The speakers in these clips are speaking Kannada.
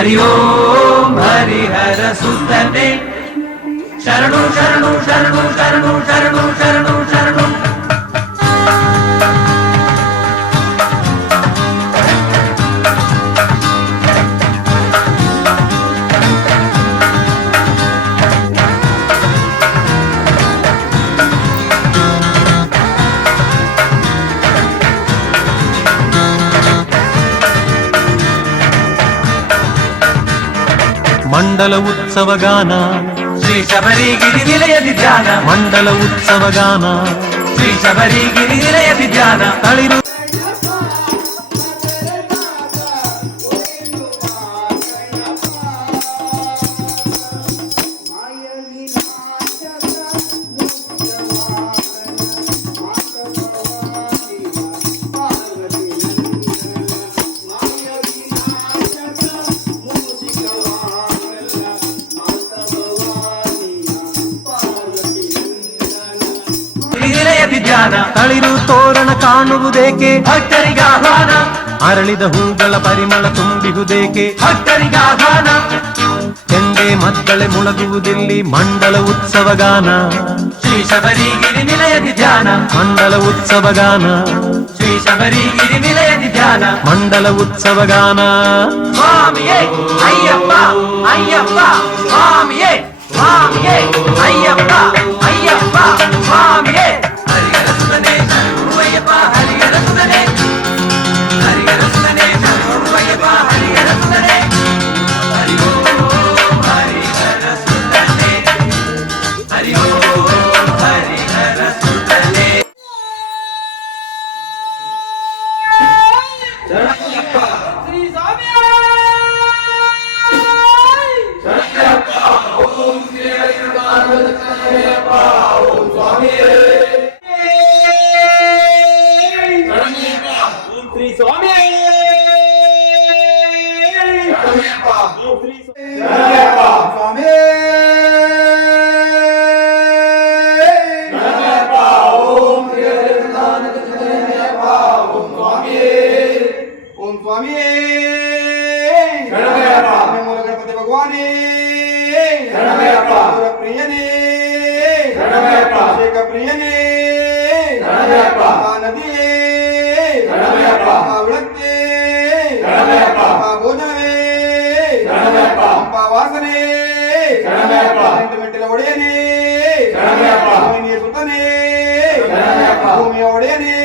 ಹರಿ ಓಂ ಹರಿಹರ ಸುತನೆ ಶರಣು ಶರಣು ಶರಣು ಶರಣು ಶರಣು ಶರಣು ಶರಣು. ಮಂಡಲ ಉತ್ಸವ ಗಾನ ಶ್ರೀ ಶಬರಿಗಿರಿ ನಿಲಯದಿ ಧ್ಯಾನ. ಮಂಡಲ ಉತ್ಸವ ಗಾನ ಶ್ರೀ ಶಬರಿಗಿರಿ ನಿಲಯದಿ ಧ್ಯಾನ. ತಳಿರು ತಳಿರು ತೋರಣ ಕಾಣುವುದೇಕೆ ಭಕ್ತರಿಗಾಹ್ವಾನ. ಅರಳಿದ ಹೂಗಳ ಪರಿಮಳ ತುಂಬಿಹುದೇಕೆ ಭಕ್ತರಿಗಾಹ್ವಾನ. ಕೆಂಡೆ ಮದ್ದಳೆ ಮುಳಗುವುದಿಲ್ಲಿ ಮಂಡಲ ಉತ್ಸವ ಗಾನ. ಶ್ರೀ ಶಬರಿಗಿರಿ ನಿಲಯದಿ ಧ್ಯಾನ. ಮಂಡಲ ಉತ್ಸವ ಗಾನ ಶ್ರೀ ಶಬರಿಗಿರಿ ನಿಲಯದಿ ಧ್ಯಾನ. ಮಂಡಲ ಉತ್ಸವ ಗಾನ. ಸ್ವಾಮಿಯೇ ಅಯ್ಯಪ್ಪ ಅಯ್ಯಪ್ಪ ಸ್ವಾಮಿಯೇ ಸ್ವಾಮಿಯೇ ಅಯ್ಯಪ್ಪ ಅಯ್ಯಪ್ಪ ಸ್ವಾಮಿಯೇ. ಹರಿಹರ ಸುತನೆ ಶರಣು ಅಯ್ಯಪ್ಪ ಹರಿಹರ ಸುತನೆ. ಹರಿಹರ ಸುತನೆ ಶರಣು ಅಯ್ಯಪ್ಪ ಹರಿಹರ ಸುತನೆ. ಹರಿ ಓಂ ಹರಿಹರ ಸುತನೆ. ಹರಿ ಓಂ ಹರಿಹರ ಸುತನೆ. ಶ್ರೀ ಸ್ವಾಮಿ ಗಣಪತಿ ಭಗವಾನೇ ಪ್ರಿಯನೇ ಅಭಿಷೇಕ ಪ್ರಿಯನೇ ನದಿಯೇ ವಿಳಕ್ಕೆ ಭೋಜನವೇ ಅಂಬಾ ವಾಸನೆ ಮೆಟ್ಟಿಲ ಒಡೆಯನೇ ಸುತನೇ ಭೂಮಿಯ ಒಡೆಯನೇ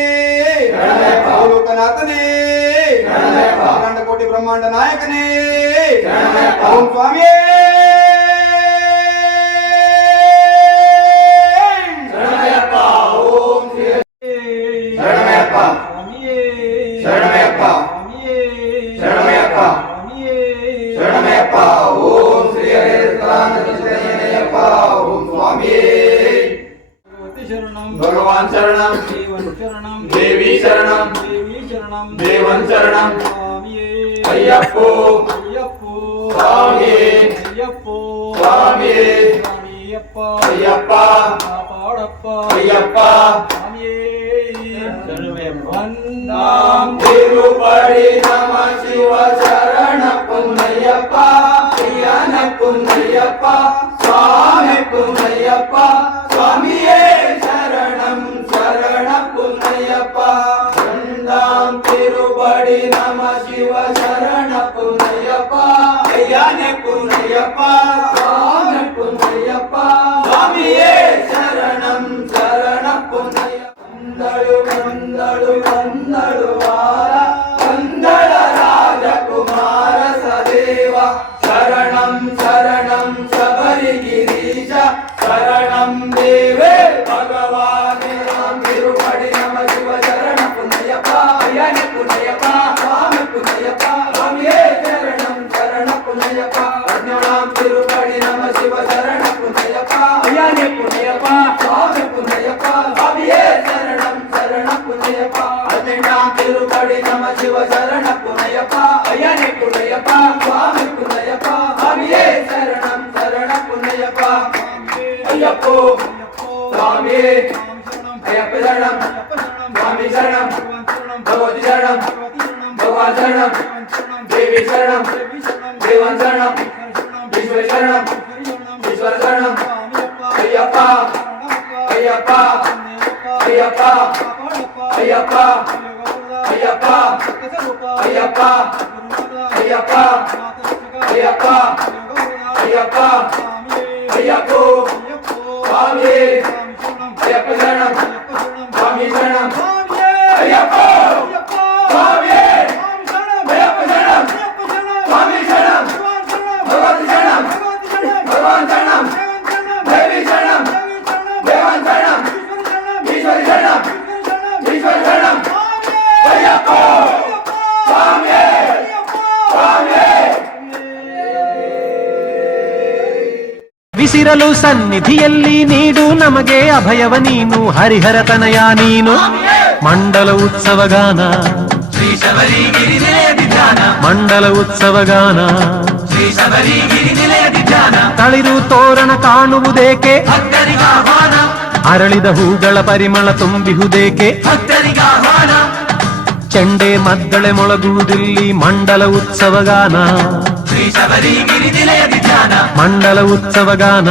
ಲೋಕನಾಥನೇ ಅಖಂಡ ಕೋಟಿ ಬ್ರಹ್ಮಾಂಡ ನಾಯಕನೇ ಓಂ ಸ್ವಾಮಿಯೇ भगवान शरणम देवी शरणम देवन शरणम अय्यप्पो स्वामी स्वामी अय्यप्पा अय्यप्पा वंदनाम तिरुपति नमः शिव शरण पुण्यप्पा प्रियन पुण्यप्पा स्वामी पुण्यप्पा स्वामिये शरणं शरण पुण्यप्पा. वंदनाम तिरुपति नमः शिव शरण पुण्यप्पा प्रियन पुण्यप्पा स्वामी पुण्यप्पा स्वामिये शरणं शरण पुण्यप्पा. ವಂದಳು ವಂದಳು ವಾರ ವಂದಳ ರಾಜಕುಮಾರ ಸದೇವ ಶರಣಂ ಶರಣಂ ಶಬರಿಗಿರೀಶ ಶರಣಂ ದೇವೇ ಭಗವಾನೇ ರಾಮ ತಿರುಪಡಿ ನಮ ಶಿವ ಶರಣ ಪುಣ್ಯಪ್ಪ ಅಯ್ಯನ ಪುಣ್ಯಪ್ಪ ಸ್ವಾಮಿ ಪುಣ್ಯಪ್ಪ ಸ್ವಾಮಿಯೇ ಶರಣಂ ಶರಣ ಪುಣ್ಯಪ್ಪ ಅಜ್ಞಾನಂ ತಿರುಪಡಿ ನಮ ಶಿವ ಶರಣ ಪುಣ್ಯಪ್ಪ ಅಯ್ಯನ ಪುಣ್ಯಪ್ಪ ಸ್ವಾಮಿ ಪುಣ್ಯಪ್ಪ ಸ್ವಾಮಿಯೇ ಶರಣಂ ಶರಣ ಪುಣ್ಯಪ್ಪ ಅಜ್ಞಾನಂ ತಿರುಪಡಿ ನಮ ಶಿವ ಶರಣ ಪುಣ್ಯಪ್ಪ ಅಯ್ಯನ ಪುಣ್ಯಪ್ಪ ಸ್ವಾಮಿ ಪುಣ್ಯಪ್ಪ ಸ್ವಾಮಿಯೇ ಶರಣಂ ಶರಣ ಪುಣ್ಯಪ್ಪ ಅಯ್ಯಪ್ಪೋ ಸ್ವಾಮಿ ಅಯ್ಯಪ್ಪ ಶರಣಂ ಸ್ವಾಮಿ ಶರಣಂ ಭಗವತಿ ಶರಣಂ ಭಗವಾನ್ ಶರಣಂ ದೇವಿ ಶರಣಂ ದೈವಂ ಶರಣಂ ಈಶ್ವರ ಶರಣಂ ಈಶ್ವರ ಶರಣಂ ಅಯ್ಯಪ್ಪ ಅಯ್ಯಪ್ಪ ಅಯ್ಯಪ್ಪ ಅಯ್ಯಪ್ಪ ಅಯ್ಯಪ್ಪ ಅಯ್ಯಪ್ಪ ಅಯ್ಯಪ್ಪ ಅಯ್ಯಪ್ಪ ಅಯ್ಯಪ್ಪ ಅಯ್ಯಪ್ಪೋ ಸ್ವಾಮಿ ಅಯ್ಯಪ್ಪ ಶರಣಂ ಸ್ವಾಮಿ ಶರಣಂ ಅಯ್ಯಪ್ಪ ಸ್ವಾಮಿ ಅಯ್ಯಪ್ಪ ಶರಣಂ ಸ್ವಾಮಿ ಶರಣಂ ಭಗವಂತ ಶರಣಂ ಭಗವಾನ್ ಶರಣಂ ದೇವಿ ಶರಣಂ ದೇವನ್ ಶರಣಂ ಈಶ್ವರ ಶರಣಂ ಈಶ್ವರ ಶರಣಂ ಅಯ್ಯಪ್ಪ ಸ್ವಾಮಿ ಸ್ವಾಮಿ ವಿಸಿರಲು ಸನ್ನಿಧಿಯಲ್ಲಿ ನೀಡು ನಮಗೆ ಅಭಯವ ನೀನು ಹರಿಹರ ತನಯ ನೀನು ಮಂಡಲ ಉತ್ಸವಗಾನ ಶ್ರೀ ಶಬರಿಗಿರಿ ನಿಲಯದಿ ಧ್ಯಾನ ಮಂಡಲ ಉತ್ಸವಗಾನ ಶ್ರೀ ಶಬರಿಗಿರಿ ನಿಲಯದಿ ಧ್ಯಾನ ತಳಿರು ತೋರಣ ಕಾಣುವುದೇಕೆ ಭಕ್ತರಿಗಾಹ್ವಾನ ಅರಳಿದ ಹೂಗಳ ಪರಿಮಳ ತುಂಬಿಹುದೇಕೆ ಭಕ್ತರಿಗಾಹ್ವಾನ ಚೆಂಡೆ ಮದ್ದಳೆ ಮೊಳಗುವುದಿಲ್ಲಿ ಮಂಡಲ ಉತ್ಸವಗಾನ ಶ್ರೀ ಶಬರಿಗಿರಿ ನಿಲಯದಿ ಧ್ಯಾನ ಮಂಡಲ ಉತ್ಸವಗಾನ